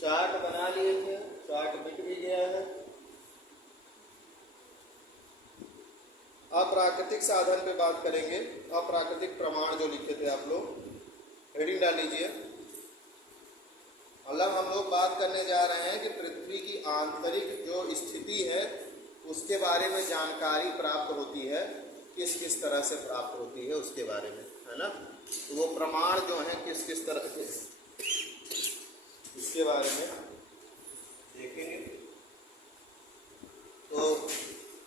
Chart बना लिए थे, चार्ट मिट भी गया है। अप्राकृतिक साधन पे बात करेंगे। अप्राकृतिक प्रमाण जो लिखे थे आप लोग, हेडिंग डाल लीजिए। मतलब हम लोग बात करने जा रहे हैं कि पृथ्वी की आंतरिक जो स्थिति है उसके बारे में जानकारी प्राप्त होती है, किस किस तरह से प्राप्त होती है उसके बारे में, है ना। तो वो प्रमाण जो हैं किस किस तरह के, इसके बारे में देखेंगे। तो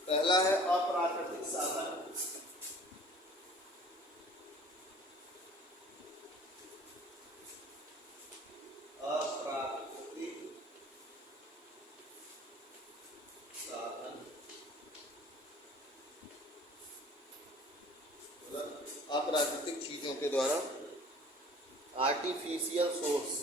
पहला है अप्राकृतिक साधन। अप्राकृतिक साधन मतलब अप्राकृतिक चीजों के द्वारा, आर्टिफिशियल सोर्स।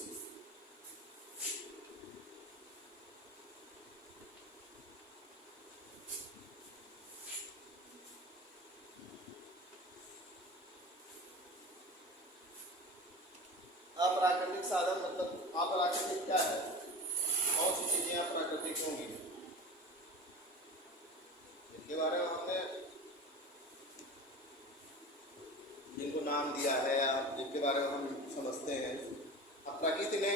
अप्राकृतिक साधन मतलब अप्राकृतिक क्या है, कौन सी चीजें अप्राकृतिक होंगी, इसके बारे में हमने जिनको नाम दिया है या जिनके बारे में हम समझते हैं। अब प्रकृति ने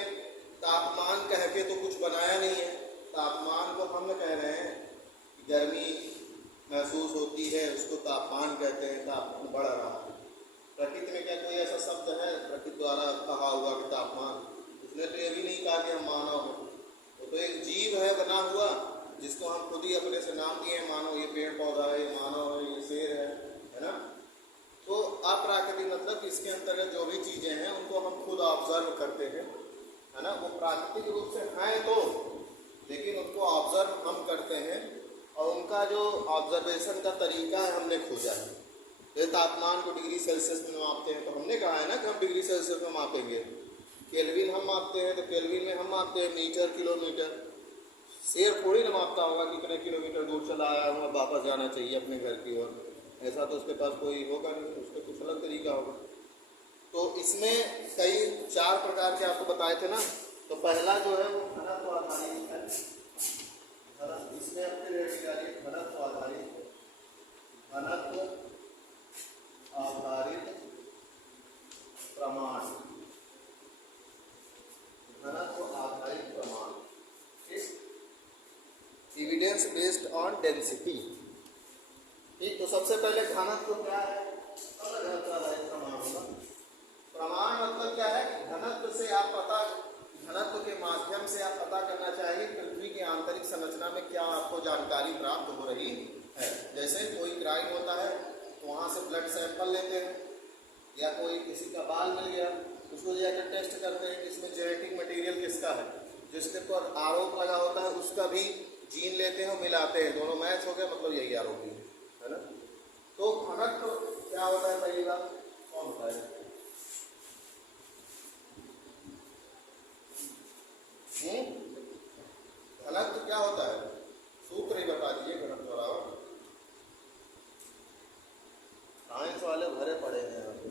तापमान कह के तो कुछ बनाया नहीं है। तापमान को हम कह रहे हैं, गर्मी महसूस होती है उसको तापमान कहते हैं, तापमान बढ़ रहा है। प्रकृति में क्या कोई ऐसा शब्द है प्रकृति द्वारा कहा हुआ कि तापमान? उसने तो ये भी नहीं कहा कि हम मानव हैं। वो तो एक जीव है बना हुआ जिसको हम खुद ही अपने से नाम दिए हैं, मानव। ये पेड़ पौधा है, ये मानव है, ये शेर है ना। तो अप्राकृतिक मतलब इसके अंतर्गत जो भी चीज़ें हैं उनको हम खुद ऑब्जर्व करते हैं, है ना। वो प्राकृतिक रूप से हैं तो, लेकिन उनको ऑब्जर्व हम करते हैं और उनका जो ऑब्जर्वेशन का तरीका है हमने खोजा है। जैसे तापमान को डिग्री सेल्सियस में मापते हैं तो हमने कहा है ना कि हम डिग्री सेल्सियस में मापेंगे। केल्विन हम मापते हैं तो केल्विन में हम मापते हैं मीटर किलोमीटर। शेर थोड़ी ना मापता होगा कितने किलोमीटर दूर चला आया हूँ, वापस जाना चाहिए अपने घर की ओर, ऐसा तो उसके पास कोई होगा नहीं, उसका कुछ अलग तरीका होगा। तो इसमें कई 4 प्रकार के आपको बताए थे ना। तो पहला जो है वो घनत्व आधारित है। इसमें अपने घनत्व आधारित, घनत्व आधारित प्रमाण, घनत्व आधारित प्रमाण, एविडेंस बेस्ड ऑन डेंसिटी। ठीक, तो सबसे पहले घनत्व क्या है, घनत्व आधारित प्रमाण होगा। प्रमाण मतलब क्या है कि घनत्व से आप पता, घनत्व के माध्यम से आप पता करना चाहिए पृथ्वी की आंतरिक संरचना में क्या आपको जानकारी प्राप्त हो रही है। जैसे कोई क्राइम होता है तो वहाँ से ब्लड सैंपल लेते हैं, या कोई किसी का बाल मिल गया उसको जाकर टेस्ट करते हैं कि इसमें जेनेटिक मटेरियल किसका है, जिसके पर आरोप लगा होता है उसका भी जीन लेते हैं, मिलाते हैं, दोनों मैच हो गया, मतलब यही आरोपी है ना। तो घनत्व क्या होता है, पहली बात कौन होता है? घनत्व क्या होता है, सूत्र ही बता दीजिए। घनत्व बराबर, साइंस वाले भरे पड़े हैं यहाँ पे।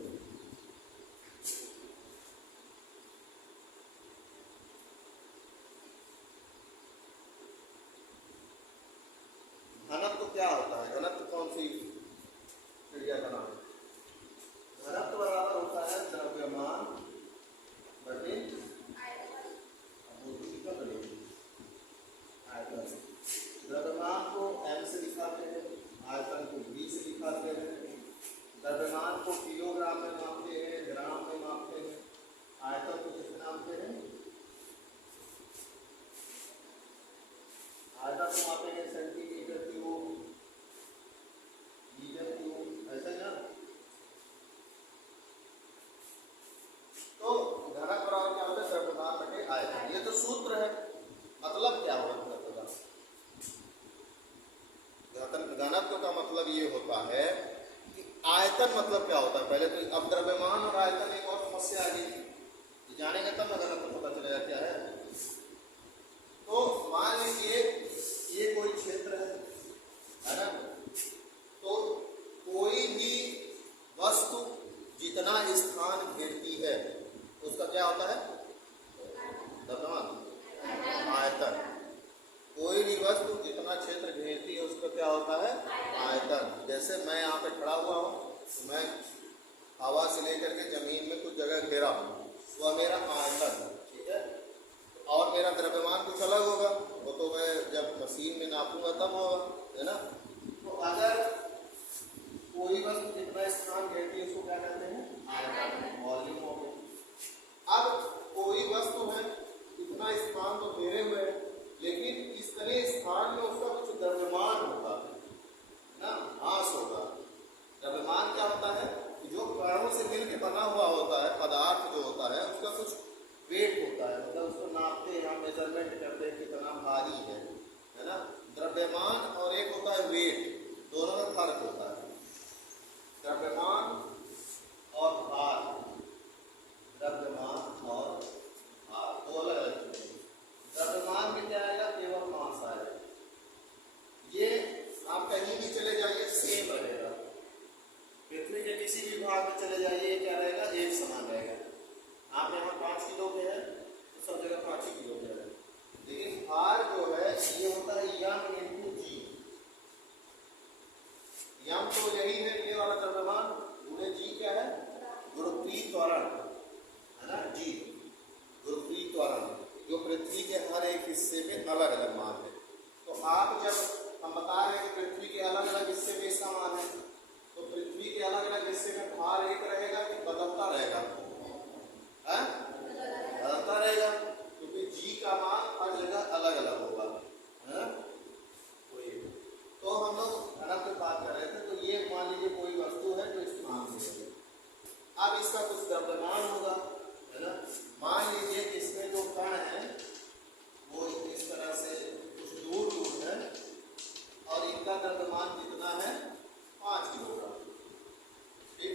घनत्व क्या होता है, घनत्व कौन सी चिड़िया का नाम है? घनत्व बराबर होता है द्रव्यमान बटे आयतन। द्रव्यमान को m से दिखाते हैं, आयतन को v से दिखाते हैं। द्रव्यमान को किलोग्राम में मापते हैं, ग्राम में मापते हैं, आयतन को किस नापते हैं? आयतन को मापेंगे सेंटीमीटर क्यूब, मीटर क्यूब, ऐसा ना। तो घनत्व बराबर क्या होता है, द्रव्यमान बटे आयतन। ये तो सूत्र है। मतलब क्या होगा घनत्व का? घनत्व का मतलब ये होता है कि आयतन मतलब क्या होता है। पहले तो अब द्रव्यमान और आयतन एक और समस्या आ गई, जानेंगे तब ना घनत्व पता चलेगा क्या है। तो मान लीजिए ये कोई क्षेत्र है ना, तो कोई भी वस्तु जितना स्थान घेरती है उसका क्या होता है, द्रव्यमान। आयतन। कोई भी वस्तु जितना क्षेत्र घेरती है उसका क्या होता है? आयतन। जैसे मैं यहाँ पे खड़ा हुआ हूँ तो मैं हवा से लेकर के जमीन में कुछ जगह घेरा हूँ, वह मेरा आयतन है, ठीक है। और मेरा द्रव्यमान कुछ अलग होगा, वो तो मैं जब मशीन में नापूंगा तब होगा, है ना। तो अगर कोई वस्तु जितना स्थान घेरती है उसको क्या कहते हैं? आयतन, वॉल्यूम हो गया। अब कोई वस्तु है इतना स्थान तो घेरे हुए है, लेकिन इतने स्थान में उसका कुछ द्रव्यमान होता है ना, मास होता है। द्रव्यमान क्या होता है कि जो कणों से मिलकर बना हुआ होता है पदार्थ जो होता है उसका कुछ वेट होता है, मतलब उसको नापते हैं हम, मेजरमेंट करते हैं कितना भारी है ना। द्रव्यमान और एक होता है वेट, दोनों में फर्क होता है। द्रव्यमान और भार, द्रव्यमान और भार दो अलग अलग चीजें। द्रव्यमान में क्या आएगा? केवल मास आएगा। ये आप कहीं भी चले जाइए सेम रहेगा, पृथ्वी के किसी भी भाग में चले जाइए क्या रहेगा? एक समान रहेगा। आप यहाँ 5 किलो के हैं तो सब जगह 5 ही किलो के है, लेकिन भार जो है ये होता है यम इंटू जी। यम तो यही है, ये वाला द्रव्यमान, पूरे जी क्या है? गुरुत्वीय त्वरण, है ना, जी गुरुत्वीय त्वरण, जो पृथ्वी के हर एक हिस्से में अलग अलग मान है। तो आप जब हम बता रहे हैं कि पृथ्वी के अलग अलग हिस्से में इसका मान है, तो पृथ्वी के अलग अलग हिस्से में भार एक रहेगा कि बदलता रहेगा? बदलता रहेगा, क्योंकि जी का मान हर जगह अलग अलग होगा, है ना। तो हम लोग घनत्व की बात कर रहे थे, तो ये मान लीजिए कोई वस्तु है जो इस मान से है, अब इसका कुछ द्रव्यमान होगा, है ना। मान लीजिए इसमें जो कण है वो इस तरह से कुछ दूर दूर है और इनका द्रव्यमान कितना है? 5 किलोग्राम, ठीक।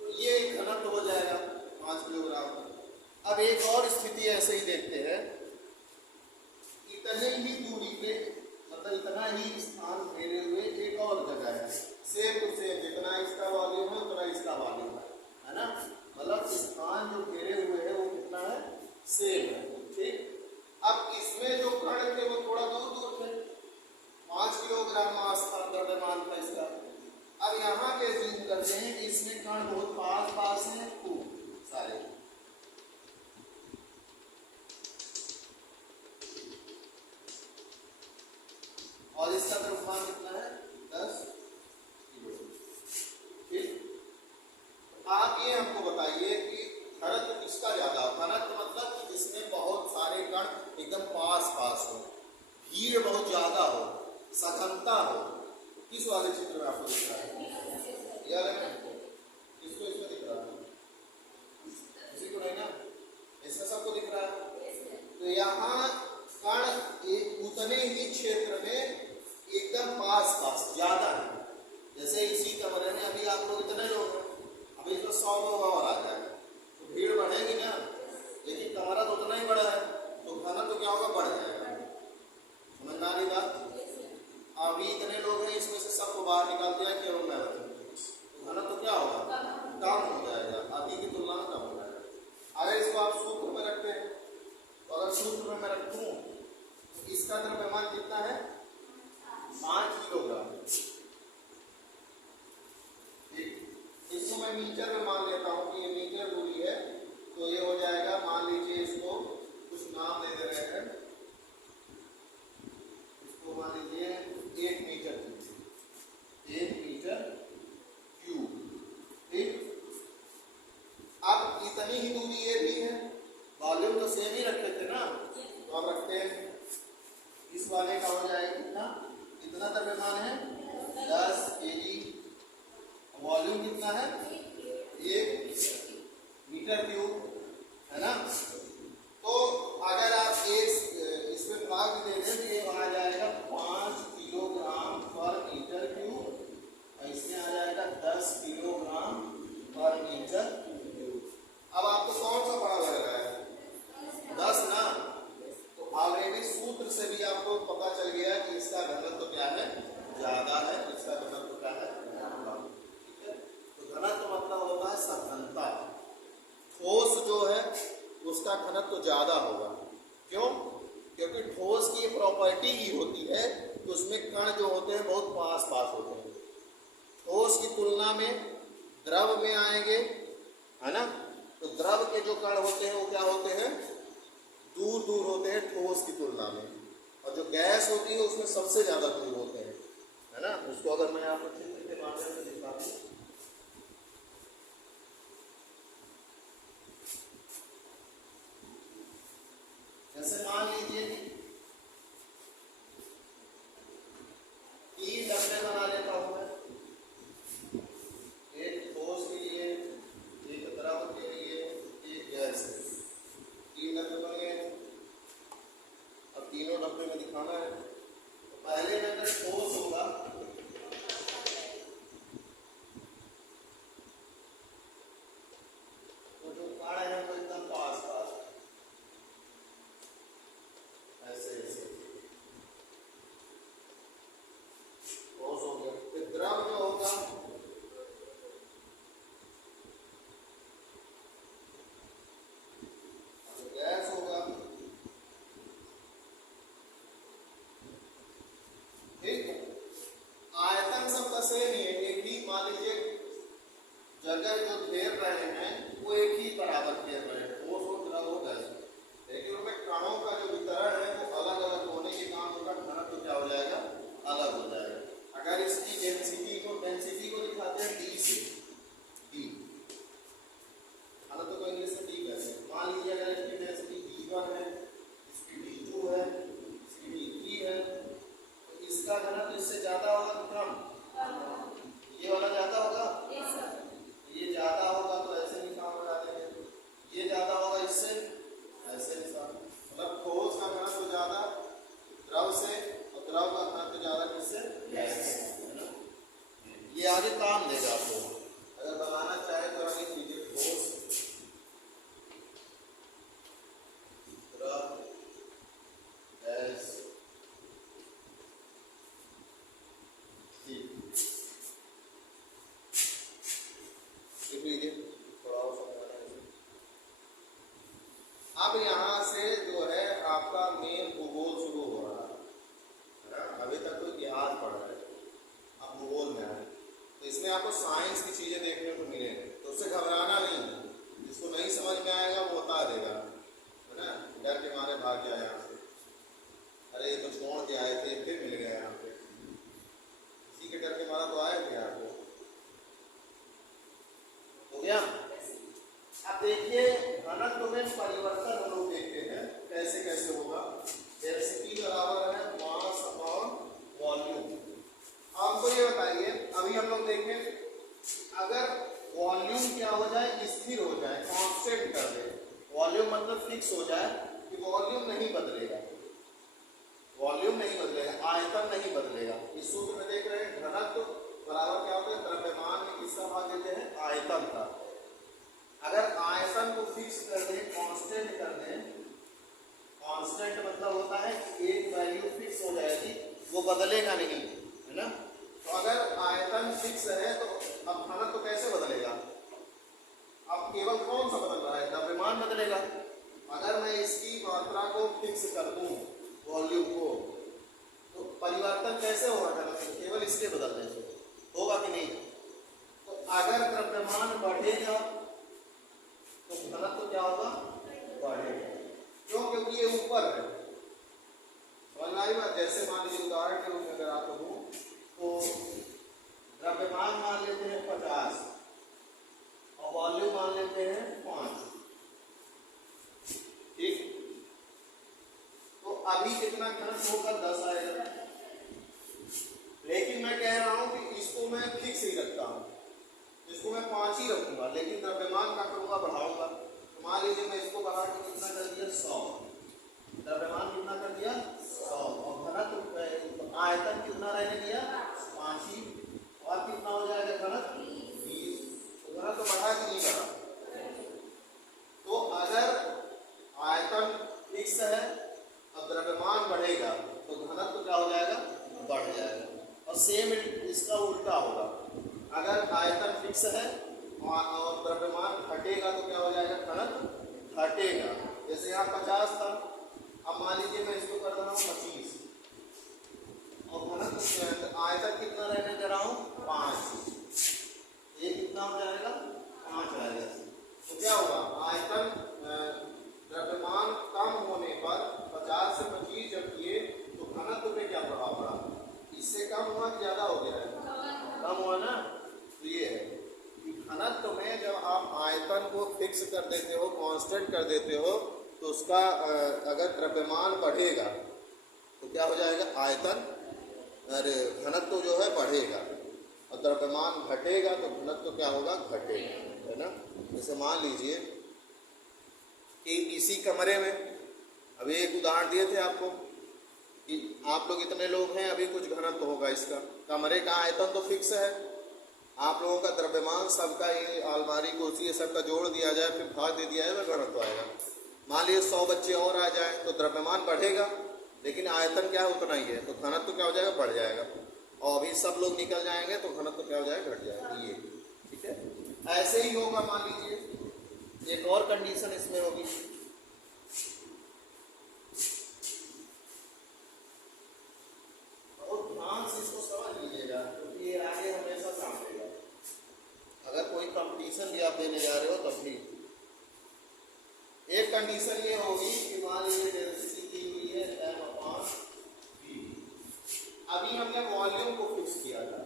तो ये घनत्व हो जाएगा 5 किलोग्राम। अब एक और स्थिति ऐसे ही देखते हैं, इतने ही दूरी पे, मतलब इतना ही स्थान घेरे हुए एक और जगह है, सेम टू सेम, जितना इसका वॉल्यूम है उतना इसका वॉल्यूम है ना। मतलब स्थान जो घेरे हुए है वो कितना है? सेम है, ठीक। अब इसमें जो कण थे वो थोड़ा दूर दूर थे, 5 किलोग्राम मास था, द्रव्यमान था इसका। अब यहाँ के जूम करते हैं कि इसमें कण बहुत पास पास हैं, खूब सारे, और इसका द्रव्यमान कितना है? 10 किलो, ठीक। आप ये हमको बताइए कि घनत्व किसका ज्यादा हो? घनत्व मतलब कि जिसमें बहुत सारे कण एकदम पास पास हो, भीड़ बहुत ज्यादा हो, सघनता हो, किस वाले चित्र में आपको दिख रहा है? यार किसको इसमें दिख रहा है? किसी को नहीं ना, इसका सबको दिख रहा है। तो यहाँ कण एक उतने ही क्षेत्र में एकदम पास पास ज्यादा है। जैसे इसी कमरे में अभी आप लोग इतने लोग हैं, अभी इसमें 100 लोग और आ जाएगा तो भीड़ बढ़ेगी ना, लेकिन कमरा तो उतना ही बड़ा है, तो घनत्व तो क्या होगा? बढ़ जाएगा। समझ आ रही बात? अभी इतने लोग हैं, इसमें से सबको बाहर निकाल दिया केवल मैं रखूंगा, तो घनत्व तो क्या होगा? कम हो जाएगा, अभी की तुलना में कम हो जाएगा। अगर इसको आप सूत्र में रखते हैं, तो अगर सूत्र में मैं रखूं तो इसका द्रव्यमान कितना है? 5 किलोग्राम, ठीक। इसको मैं मीटर में मान लेता हूं कि ये मीटर दूरी है, तो ये हो जाएगा, मान लीजिए इसको कुछ नाम दे दे रहे हैं, इसको मान लीजिए 1 मीटर क्यूब, ठीक। अब इतनी ही दूरी ये भी है, वॉल्यूम तो सेम ही रखते थे ना, तो अब रखते हैं इस वाले का हो जाएगा कितना? कितना द्रव्यमान है? 10 kg, वॉल्यूम कितना है? 1 मीटर क्यूब, है ना। तो अगर आप इसमें भाग दे दें तो ये आ जाएगा 5 किलोग्राम पर मीटर क्यूब, और इसमें आ जाएगा 10 किलोग्राम पर मीटर क्यूब। अब आपको कौन सा बड़ा लग रहा है? 10 ना। तो ऑलरेडी सूत्र से भी आपको पता चल गया कि इसका घनत्व तो क्या है? ज्यादा है, इसका घनत्व तो क्या है? ठीक है। तो घनत्व तो मतलब होता है सघनता, ठोस जो है उसका घनत्व तो ज्यादा होगा। क्यों? क्योंकि क्योंकि ठोस की ये प्रॉपर्टी ही होती है कि उसमें कण जो होते हैं बहुत पास पास होते हैं। ठोस की तुलना में द्रव में आएंगे, है ना, तो द्रव के जो कण होते हैं वो क्या होते हैं, दूर दूर होते हैं ठोस की तुलना में, और जो गैस होती है उसमें सबसे ज़्यादा दूर होते हैं, है ना। उसको अगर मैं आपको चित्र के माध्यम से दिखा दूँ, जैसे मान लीजिए 3 डब्बे बना लेता हूँ मैं, एक ठोस के लिए, एक द्रव के लिए, एक गैस के लिए। 3 डब्बे बन गए। अब तीनों डब्बे में दिखाना है, तो पहले में अगर ठोस होगा तो जो कण है वो एकदम पास पास ऐसे ऐसे ठोस हो गया। फिर द्रव जो होगा तो गैस होगा, ठीक। आयतन सबका सेम ही है, एक ही, मान लीजिए जगह जो घेर रहे हैं वो एक ही बराबर घेर रहे हैं, ठोस हो द्रव हो गैस, लेकिन उनमें कणों का जो वितरण है वो अलग अलग होने के कारण उनका घनत्व क्या हो जाएगा, अलग हो जाएगा। अगर इसकी डेंसिटी को दिखाते हैं डी से, डी घनत्व को इंग्लिश में डी कहते हैं। मान लीजिए अगर इसकी डेंसिटी d1 है, इसकी d2 है, इसकी d3 है, तो इसका घनत्व इससे ज्यादा होगा कि कम, ये वाला ज्यादा होगा, ये ज्यादा होगा तो ऐसे निशान लगा देंगे, ये ज्यादा होगा इससे ऐसे निशान, मतलब ठोस का घनत्व ज्यादा द्रव से और द्रव का घनत्व ज्यादा किससे, गैस से, है ना। ये आगे काम देगा आपको, अगर बनाना चाहे तो आगे कीजिए ठोस द्रव गैस, ठीक लीजिए थोड़ा और समझाना है। अब यहाँ से जो है आपका मेन भूगोल शुरू हो रहा है, अभी तक तो इतिहास पढ़ रहे हैं, अब भूगोल में आए तो इसमें आपको साइंस की चीज़ें देखने को मिलेंगी, तो उससे घबराना नहीं है, जिसको नहीं समझ में आएगा वो बता देगा, है ना, डर के मारे भाग जाए यहाँ से, अरे ये तो छोड़ के आए थे फिर मिल गए यहाँ पे, इसी के डर के मारा तो आए थे आपको, हो गया। अब देखिए घनत्व में परिवर्तन हम लोग देखते हैं कैसे कैसे होगा। डेंसिटी बराबर है मास अपॉन वॉल्यूम। आपको ये बताइए, अभी हम लोग देखें, अगर वॉल्यूम क्या हो जाए, स्थिर हो जाए, कांस्टेंट कर दे, वॉल्यूम मतलब फिक्स हो जाए कि वॉल्यूम नहीं बदलेगा, वॉल्यूम नहीं बदलेगा, आयतन नहीं बदलेगा। इस सूत्र में देख रहे हैं घनत्व बराबर क्या होता है, द्रव्यमान में किसका भाग देते हैं, आयतन का। अगर आयतन को फिक्स कर दें, कांस्टेंट कर दें, कांस्टेंट मतलब होता है कि एक वैल्यू फिक्स हो जाएगी, वो बदलेगा नहीं, है ना। तो अगर आयतन फिक्स है तो अब घनत्व तो कैसे बदलेगा, अब केवल कौन सा बदल रहा है, द्रव्यमान बदलेगा। अगर मैं इसकी मात्रा को फिक्स कर दूं, वॉल्यूम को, तो परिवर्तन कैसे होगा घनत्व, केवल इसके बदलने से होगा कि नहीं। तो अगर द्रव्यमान बढ़ेगा तो घनत्व क्या होगा, बढ़ेगा, क्यों, क्योंकि ये ऊपर है, समझ आई बात। जैसे मान लीजिए उदाहरण के रूप में अगर आपको दूं तो द्रव्यमान मान लेते हैं 50 और वॉल्यूम मान लेते हैं 5, ठीक। तो अभी कितना घनत्व होगा, 10 आएगा, लेकिन मैं कह रहा हूं कि इसको मैं फिक्स ही रखता हूं, इसको मैं 5 ही रखूंगा, लेकिन द्रव्यमान का करूंगा, बढ़ाऊंगा। तो मान लीजिए मैं इसको बढ़ा के कितना कर दिया, 100, द्रव्यमान कितना कर दिया, 100, और घनत्व आयतन कितना रहने दिया, 5 ही, और कितना हो जाएगा घनत्व, 20। तो घनत्व बढ़ा कि नहीं बढ़ा। तो अगर आयतन फिक्स है और द्रव्यमान बढ़ेगा तो घनत्व क्या हो जाएगा, बढ़ जाएगा। और सेम इसका उल्टा होगा, अगर आयतन फिक्स है और द्रव्यमान घटेगा तो क्या हो जाएगा, घनत्व घटेगा। जैसे यहाँ 50 था, अब मान लीजिए मैं इसको कर रहा हूँ 25 और घनत्व आयतन कितना रहने दे रहा हूँ 5, ये कितना हो जाएगा 5 आएगा। तो क्या होगा आयतन द्रव्यमान कम होने पर 50 से 25 जब किए तो घनत्व पे क्या प्रभाव पड़ा, इससे कम हुआ कि ज्यादा हो गया है, कम हुआ ना। तो ये है कि घनत्व में जब आप आयतन को फिक्स कर देते हो, कांस्टेंट कर देते हो, तो उसका अगर द्रव्यमान बढ़ेगा तो क्या हो जाएगा आयतन, अरे घनत्व जो है बढ़ेगा, और द्रव्यमान घटेगा तो घनत्व क्या होगा घटेगा, है ना। जैसे मान लीजिए कि इसी कमरे में अभी एक उदाहरण दिए थे आपको कि आप लोग इतने लोग हैं, अभी कुछ घनत्व होगा इसका, कमरे का आयतन तो फिक्स है, आप लोगों का द्रव्यमान सबका, ये अलमारी कुर्सी ये सबका जोड़ दिया जाए फिर भाग दे दिया जाए तो घनत्व आएगा। मान लीजिए 100 बच्चे और आ जाए तो द्रव्यमान बढ़ेगा लेकिन आयतन क्या है उतना ही है, तो घनत्व क्या हो जाएगा बढ़ जाएगा, और अभी सब लोग निकल जाएंगे तो घनत्व क्या हो जाएगा घट जाएगा। ये ठीक है, ऐसे ही होगा। मान लीजिए एक और कंडीशन इसमें होगी, और ध्यान से इसको समझ लीजिएगा क्योंकि ये आगे हमेशा काम देगा। अगर कोई कंपटीशन भी आप देने जा रहे हो तब भी एक कंडीशन ये होगी कि मान लीजिए डेंसिटी दी हुई है m/v, अभी हमने वॉल्यूम को फिक्स किया था,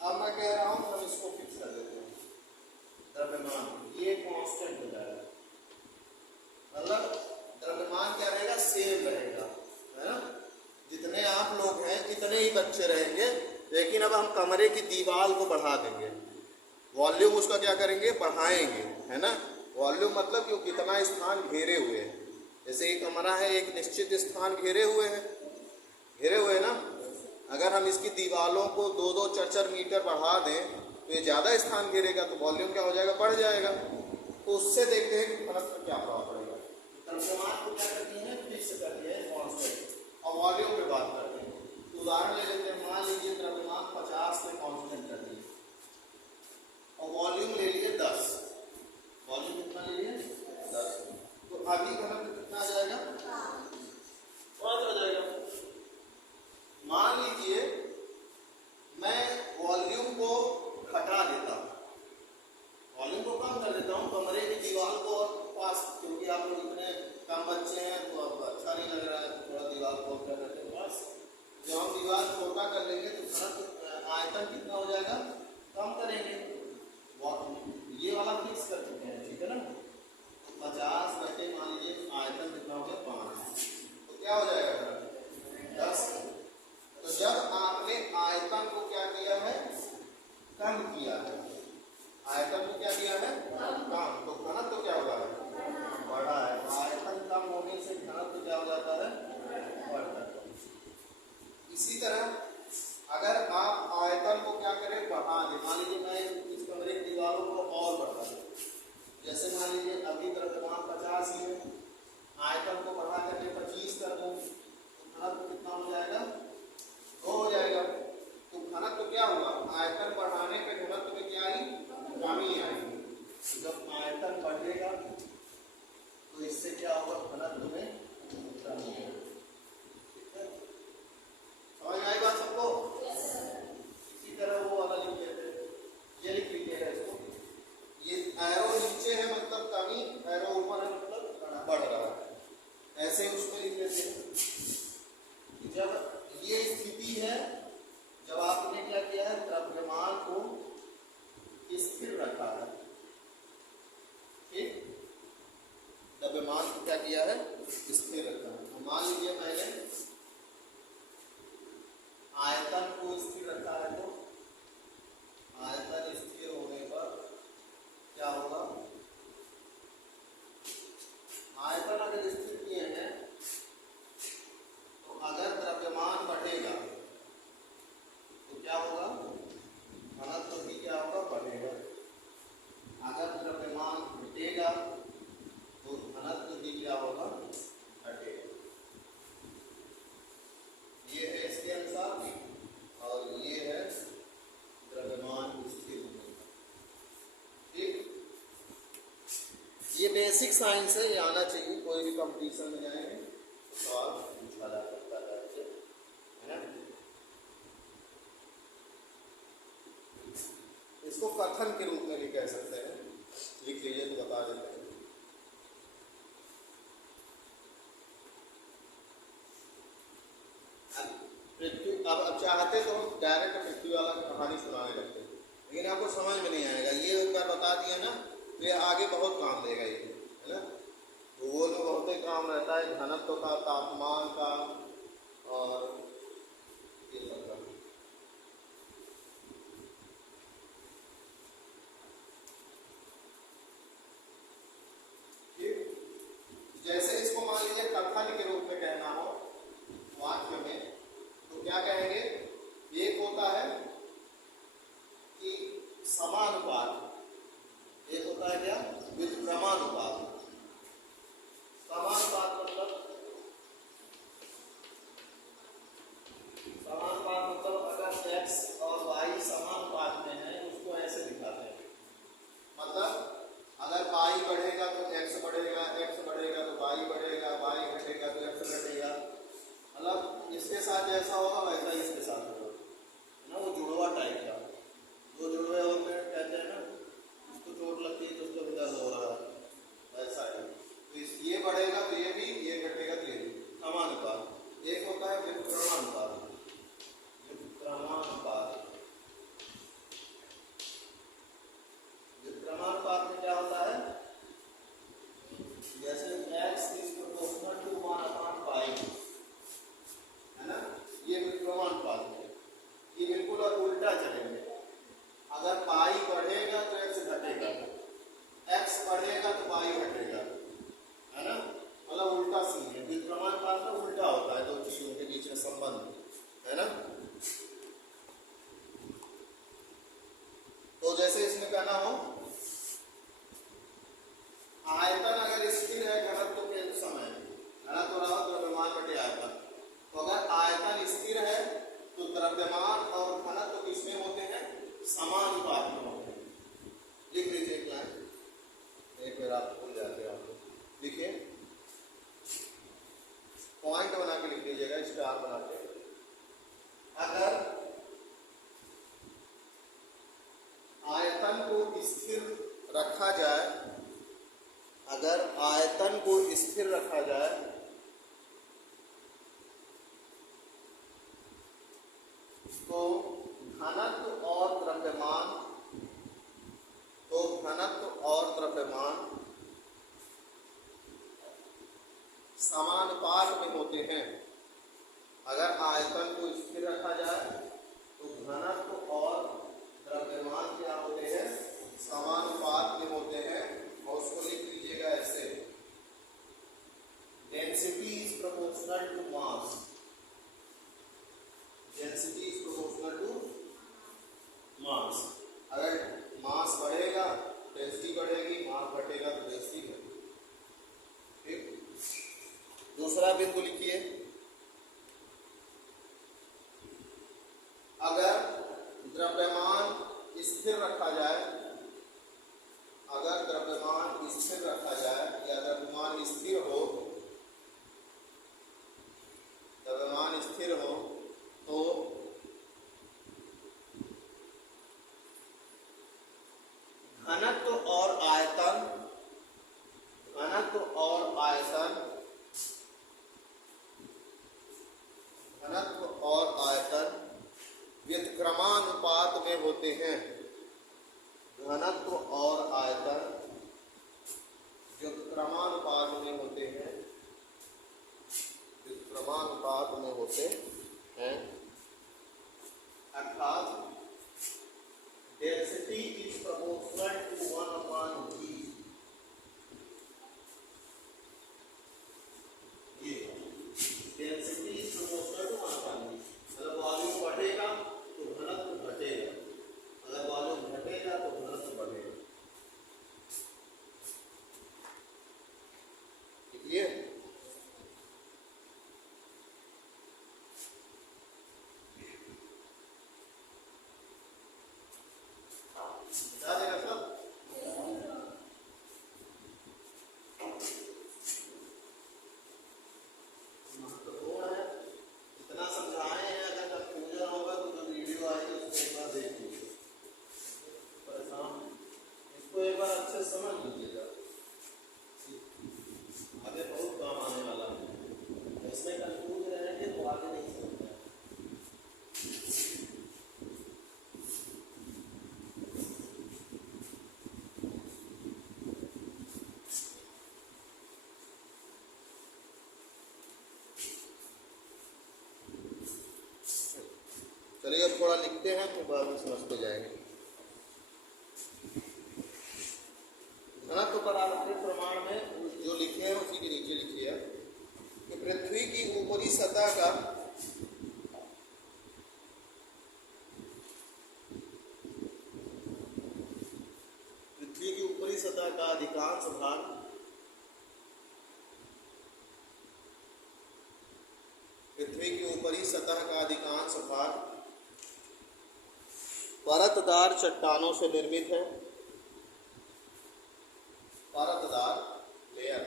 अब मैं कह रहा हूं हम इसको फिक्स कर देते हैं द्रव्यमान, ये कांस्टेंट हो जाएगा, मतलब द्रव्यमान क्या रहेगा सेम रहेगा, है ना। जितने आप लोग हैं इतने ही बच्चे रहेंगे, लेकिन अब हम कमरे की दीवार को बढ़ा देंगे, वॉल्यूम उसका क्या करेंगे बढ़ाएंगे, है ना। वॉल्यूम मतलब कि वो कितना स्थान घेरे हुए है, जैसे एक कमरा है एक निश्चित स्थान घेरे हुए है ना। अगर हम इसकी दीवारों को 2-2, 4-4 मीटर बढ़ा दें तो ये ज़्यादा स्थान घेरेगा तो वॉल्यूम क्या हो जाएगा बढ़ जाएगा। तो उससे देखते हैं कि फर्क पर क्या प्रभाव पड़ेगा। द्रव्यमान को क्या करती है फिक्स करती है कांस्टेंट, और वॉल्यूम पे बात करते हैं। तो उदाहरण ले लेते हैं, मान लीजिए द्रव्यमान 50 पे कांस्टेंट कर दिए और वॉल्यूम ले लिए 10, वॉल्यूम कितना ले लिए 10, तो अभी घनत्व कितना आ जाएगा 5 आ जाएगा। मान लीजिए मैं वॉल्यूम को घटा देता हूँ, वॉल्यूम को कम कर देता हूँ, कमरे की दीवार को पास, क्योंकि आप लोग इतने कम बच्चे हैं तो अब अच्छा नहीं लग रहा है, तो थोड़ा दीवार को कर देते हैं पास। जब हम दीवार छोटा कर लेंगे तो घनत्व आयतन कितना हो जाएगा कम करेंगे, ये वाला फिक्स कर चुके हैं, ठीक है ना। तो 50 बटे मान लीजिए आयतन कितना हो गया 5, तो क्या हो जाएगा 10। तो जब आपने आयतन को क्या किया है कम किया है, आयतन को क्या किया है कम, तो घनत्व तो क्या होगा बढ़ा है। आयतन कम होने से घनत्व क्या हो जाता है बढ़ता है। इसी तरह अगर आप आयतन को क्या करें बढ़ा दें, मान लीजिए मैं इस कमरे की दीवारों को और बढ़ा दूं, जैसे मान लीजिए अभी द्रव्यमान 50 ही है, आयतन को बढ़ा करके 25 कर दूं तो घनत्व कितना हो जाएगा 2 हो जाएगा। तो घनत्व क्या हुआ आयतन बढ़ाने पे घनत्व में क्या आई कमी आएगी। जब आयतन बढ़ेगा तो इससे क्या होगा घनत्व में कमी आएगी। समझ आई बात सबको? इसी तरह वो वाला लिख लेते हैं, ये लिख लीजिएगा इसको, ये एरो नीचे है मतलब कमी, एरो ऊपर है मतलब बढ़ रहा है, ऐसे उसमें लिख लेते हैं। जब ये स्थिति है, जब आपने क्या किया है द्रव्यमान को स्थिर रखा है, ठीक, द्रव्यमान को क्या किया है स्थिर रखा है। मान लीजिए मैंने आयतन को स्थिर रखा है, तो आयतन स्थिर होने पर क्या होगा, आयतन अगर स्थिर किए हैं तो अगर द्रव्यमान बढ़ेगा तो क्या होगा घनत्व भी क्या होगा बढ़ेगा, अगर द्रव्यमान घटेगा तो घनत्व भी क्या होगा घटेगा। ये है इसके अनुसार और ये है द्रव्यमान स्थिर होने का, ठीक। ये बेसिक साइंस है, ये आना चाहिए, कोई भी कंपटीशन में जाएंगे सवाल पूछा जा सकता है इससे, है ना। इसको कथन के रूप में भी कह सकते हैं, लिख लीजिए तो बता देते हैं। पृथ्वी, अब चाहते तो हम डायरेक्ट पृथ्वी वाला कहानी सुनाने लगते, लेकिन आपको समझ में नहीं आएगा। ये एक बार बता दिया ना तो ये आगे बहुत काम देगा, ये है ना। भूगोल में बहुत ही काम रहता है, घनत्व का, तापमान का और ये सब का। जैसे इसको मान लीजिए कथन के रूप में कहना हो वाक्य में, तो क्या कहेंगे। एक होता है कि समानुपात, एक होता है क्या, व्युत्क्रमानुपात। समानुपात मतलब अगर x और y समानुपात में है उसको ऐसे दिखाते हैं। मतलब अगर y बढ़ेगा तो x बढ़ेगा, x बढ़ेगा तो y बढ़ेगा, y घटेगा तो x घटेगा। मतलब इसके साथ जैसा होगा वैसा ही इसके साथ होगा, है ना। वो जुड़वा टाइप का, दो जुड़वे होते हैं, कहते हैं ना, उसको चोट लगती है तो उसको भी दर्द हो रहा है, वैसा है। तो ये बढ़ेगा तो ये भी, ये घटेगा तो ये भी। समानुपात। एक होता है व्युत्क्रमानुपात। व्युत्क्रमानुपात, व्युत्क्रमानुपात में क्या होता है, जैसे x is proportional to 1/5, है ना। ये व्युत्क्रमानुपात है, ये बिल्कुल और उल्टा चलेंगे। अगर पाई बढ़ेगा तो x घटेगा, x बढ़ेगा तो पाई घटेगा, है ना। मतलब उल्टा सीन है। व्युत्क्रमानुपात में उल्टा होता है, दो चीजों के बीच में संबंध, है ना। तो जैसे इसमें कहना हो, आयतन अगर स्थिर है घनत्व के समय, घनत्व रहा द्रव्यमान बटे आयतन, तो अगर आयतन स्थिर है तो द्रव्यमान और घनत्व किसमें होते हैं, समानुपात में होते हैं। लिख लीजिए एक लाइन, एक बार आप भूल जाते हो, आप लिखिए, पॉइंट बना के लिख लीजिएगा, स्टार बना के। अगर आयतन को स्थिर रखा जाए, अगर आयतन को स्थिर रखा जाए तो घनत्व और द्रव्यमान, तो घनत्व और द्रव्यमान समानुपात में होते हैं। अगर आयतन को स्थिर रखा जाए तो घनत्व और द्रव्यमान क्या होते हैं, समानुपात में होते हैं। और उसको लिख लीजिएगा ऐसे, density is proportional to mass, density is proportional to mass. अगर मास बढ़ेगा तो डेंसिटी बढ़ेगी, मास घटेगा तो डेंसिटी घटेगी। ठीक। दूसरा बिंदु लिखिए, अगर द्रव्यमान स्थिर रखा जाए, अगर द्रव्यमान स्थिर रखा जाए या द्रव्यमान स्थिर हो, द्रव्यमान स्थिर हो तो घनत्व और आयतन, घनत्व और आयतन, घनत्व और आयतन व्युत्क्रमानुपात में होते हैं। घनत्व और आयतन व्युत्क्रमानुपात में होते हैं। से समझ लीजिएगा, आगे बहुत काम आने वाला है। इसमें कंफ्यूज रहेंगे तो आगे नहीं समझ में आएगा। चलिए अब थोड़ा लिखते हैं तो बाद में समझते जाएंगे। घनत्व पर आधारित प्रमाण में जो लिखे हैं उसी के नीचे लिखिए कि पृथ्वी की ऊपरी सतह का अधिकांश भाग पृथ्वी की ऊपरी सतह का अधिकांश भाग परतदार चट्टानों से निर्मित है। परतदार लेयर,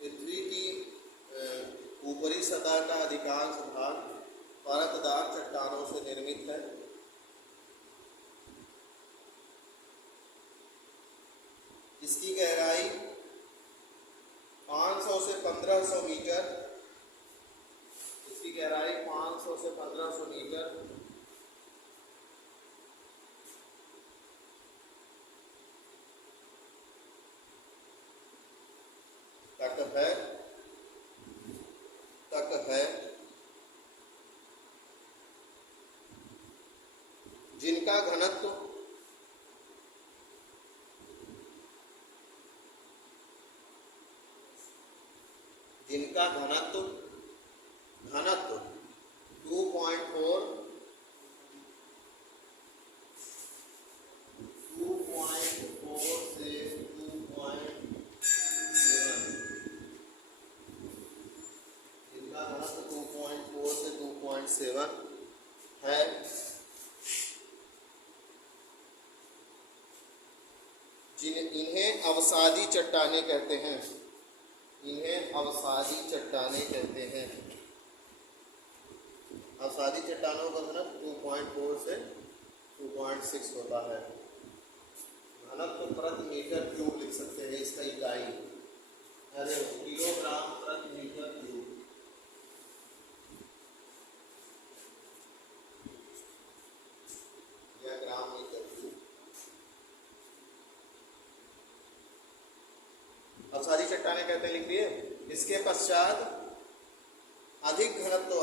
पृथ्वी की ऊपरी सतह का अधिकांश भाग परतदार चट्टानों से निर्मित है। इसकी गहराई 500 से 1500 मीटर, इसकी गहराई 500 से 1500 मीटर तक है, जिनका घनत्व घनत्व 2.4 से 2.7, जिनका घनत्व 2.4 से 2.7 है। इन्हें अवसादी चट्टानें कहते हैं। इन्हें अवसादी चट्टानें कहते हैं। अवसादी चट्टानों का घनत्व 2.4 से 2.6 होता है। घनत्व प्रति मीटर क्यूब लिख सकते हैं इसका इकाई, अरे किलोग्राम प्रति मीटर क्यूब। या ग्राम मीटर क्यूब। अवसादी चट्टानें कहते हैं, लिख दिए। इसके पश्चात अधिक घनत्व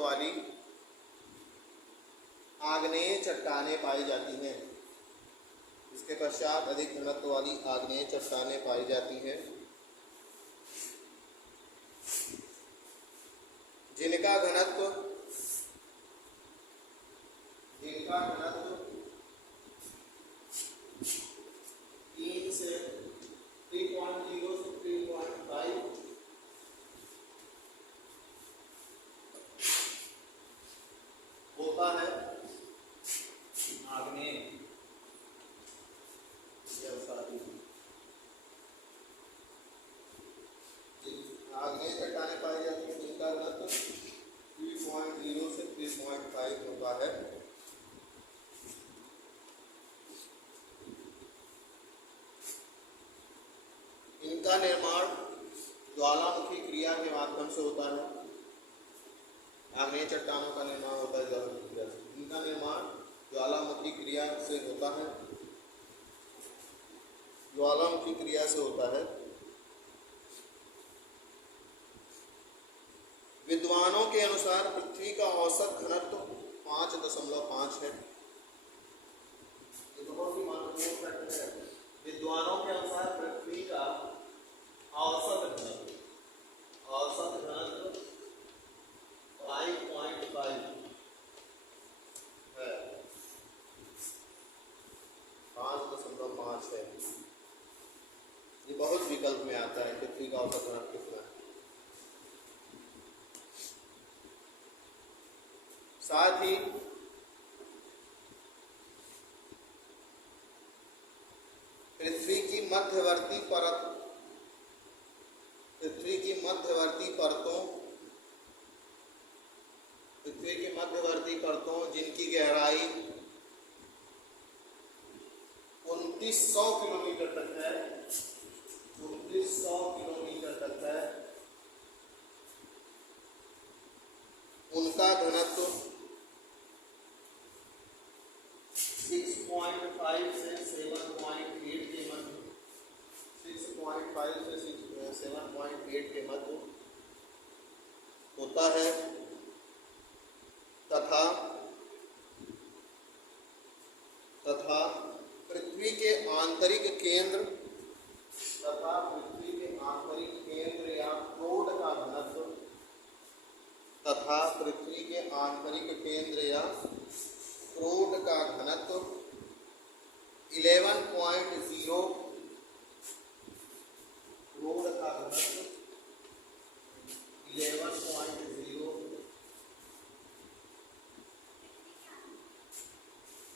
वाली आग्नेय चट्टानें पाई जाती हैं। इसके पश्चात अधिक घनत्व वाली आग्नेय चट्टानें पाई जाती हैं, जिनका घनत्व 3 से 3.0 से 3.5 होता है। आग्नेय चट्टानें पाई जाती हैं, जिनका घनत्व 3.0 से 3.5 होता है। इनका निर्माण ज्वालामुखी क्रिया के माध्यम से होता है। आग्नेय चट्टानों का निर्माण होता है ज्वालामुखी क्रिया से। इनका निर्माण ज्वालामुखी क्रिया से होता है। ज्वालामुखी क्रिया से होता है। विद्वानों के अनुसार पृथ्वी का औसत घनत्व 5.5 है। ये बहुत ही महत्वपूर्ण फैक्टर है। विद्वानों के अनुसार पृथ्वी का औसत घनत्व 5.5 है। 5.5 है। ये बहुत विकल्प में आता है पृथ्वी का औसत घनत्व कितना है। साथ ही पृथ्वी की मध्यवर्ती परतों जिनकी गहराई 2900 किलोमीटर तक है, 2900 किलोमीटर तक है, उनका घनत्व 6.5 से 7.8 के मध्य, 6.5 से 7.8 के मध्य होता है तथा पृथ्वी के आंतरिक केंद्र या क्रोड का घनत्व तथा पृथ्वी के आंतरिक केंद्र या क्रोड का घनत्व 11.0, क्रोड का घनत्व 11.0,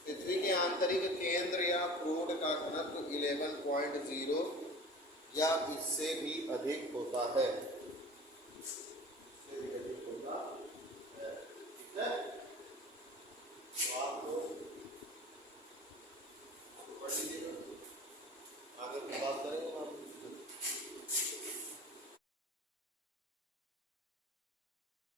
पृथ्वी के आंतरिक केंद्र या क्रोड का घनत्व 11.0 या इससे भी अधिक होता है।